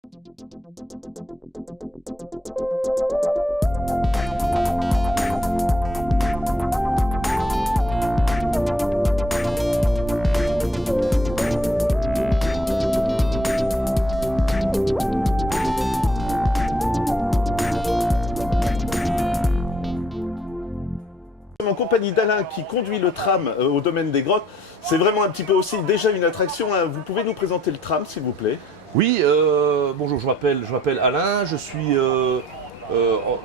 En compagnie d'Alain qui conduit le tram au domaine des grottes. C'est vraiment un petit peu aussi déjà une attraction, hein. Vous pouvez nous présenter le tram s'il vous plaît? Oui, bonjour, je m'appelle Alain, je suis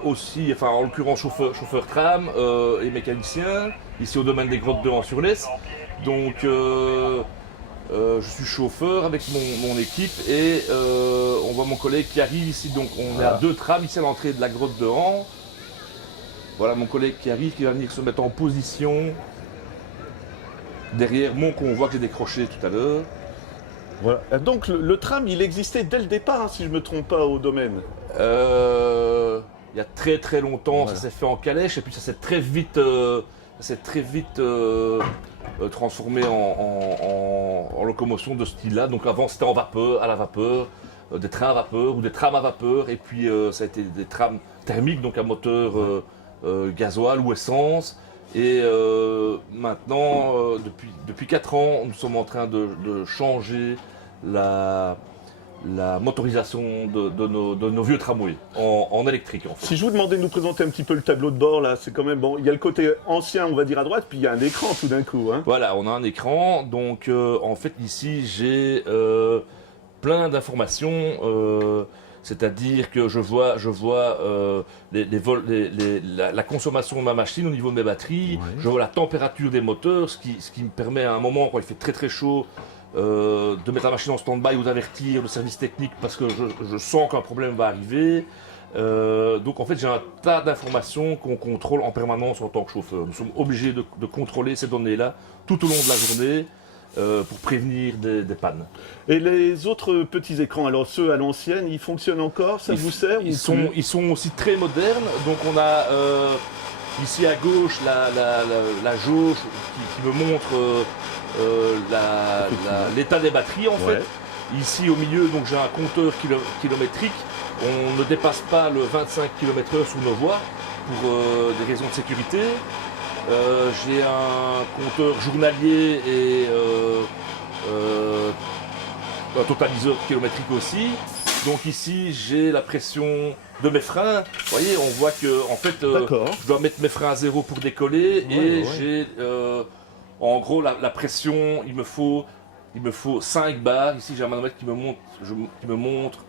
aussi, enfin en l'occurrence chauffeur tram et mécanicien, ici au domaine des grottes de Hans-sur-Lesse. Donc je suis chauffeur avec mon équipe et on voit mon collègue qui arrive ici, donc on est à deux trams ici à l'entrée de la grotte de Hans. Voilà mon collègue qui arrive, qui va venir se mettre en position derrière mon convoi que j'ai décroché tout à l'heure. Voilà. Donc le tram il existait dès le départ, hein, si je ne me trompe pas, au domaine. Il y a très longtemps, voilà. Ça s'est fait en calèche et puis ça s'est très vite, transformé en locomotion de ce style-là. Donc avant c'était en vapeur, à la vapeur, des trains à vapeur ou des trams à vapeur et puis ça a été des trams thermiques, donc à moteur gasoil ou essence. Et maintenant, depuis 4 ans, nous sommes en train de changer la motorisation de nos vieux tramways en électrique. En fait. Si je vous demandais de nous présenter un petit peu le tableau de bord, là, c'est quand même bon. Il y a le côté ancien, on va dire à droite, puis il y a un écran tout d'un coup. Hein. Voilà, on a un écran. Donc en fait ici j'ai plein d'informations. C'est-à-dire que je vois la consommation de ma machine au niveau de mes batteries, Ouais. je vois la température des moteurs, ce qui me permet à un moment, quand il fait très chaud, de mettre la machine en stand-by ou d'avertir le service technique parce que je sens qu'un problème va arriver. Donc en fait j'ai un tas d'informations qu'on contrôle en permanence en tant que chauffeur. Nous sommes obligés de contrôler ces données-là tout au long de la journée. Pour prévenir des pannes. Et les autres petits écrans, alors ceux à l'ancienne, ils fonctionnent encore? Ça vous sert? Ils sont aussi très modernes. Donc on a ici à gauche la jauge qui me montre l'état des batteries en fait. Ici au milieu, donc j'ai un compteur kilométrique. On ne dépasse pas le 25 km/h sur nos voies pour des raisons de sécurité. J'ai un compteur journalier et un totaliseur kilométrique aussi. Donc ici j'ai la pression de mes freins. Vous voyez, on voit que en fait je dois mettre mes freins à zéro pour décoller j'ai en gros la pression, il me faut 5 barres. Ici j'ai un manomètre qui me montre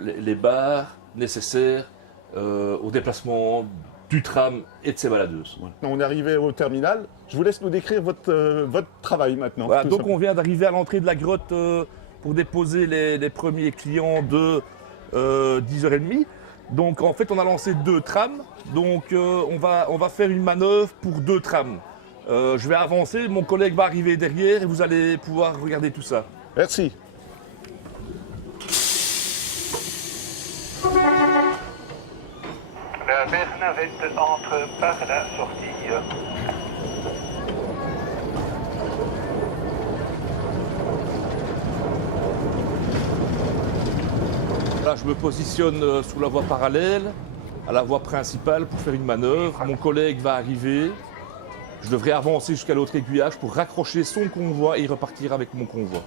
les barres nécessaires au déplacement du tram et de ses baladeuses. Voilà. On est arrivé au terminal. Je vous laisse nous décrire votre travail maintenant. Voilà, donc on vient d'arriver à l'entrée de la grotte pour déposer les premiers clients de 10h30. Donc en fait on a lancé 2 trams. Donc on va faire une manœuvre pour 2 trams. Je vais avancer, mon collègue va arriver derrière et vous allez pouvoir regarder tout ça. Merci. La Bernavette entre par la sortie. Là, je me positionne sous la voie parallèle à la voie principale pour faire une manœuvre. Mon collègue va arriver. Je devrais avancer jusqu'à l'autre aiguillage pour raccrocher son convoi et repartir avec mon convoi.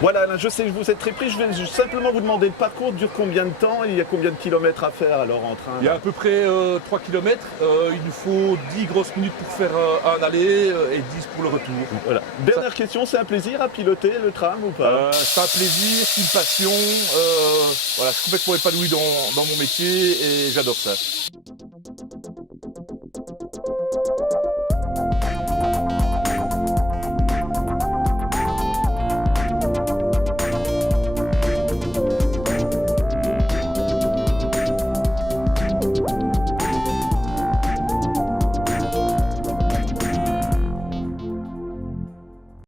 Voilà, je sais que vous êtes très pris, je vais simplement vous demander, le parcours dure combien de temps et il y a combien de kilomètres à faire alors en train? Il y a à peu près 3 km, il nous faut 10 grosses minutes pour faire un aller et 10 pour le retour. Voilà. Dernière question, c'est un plaisir à piloter le tram ou pas? C'est un plaisir, c'est une passion, voilà, je suis complètement épanoui dans mon métier et j'adore ça.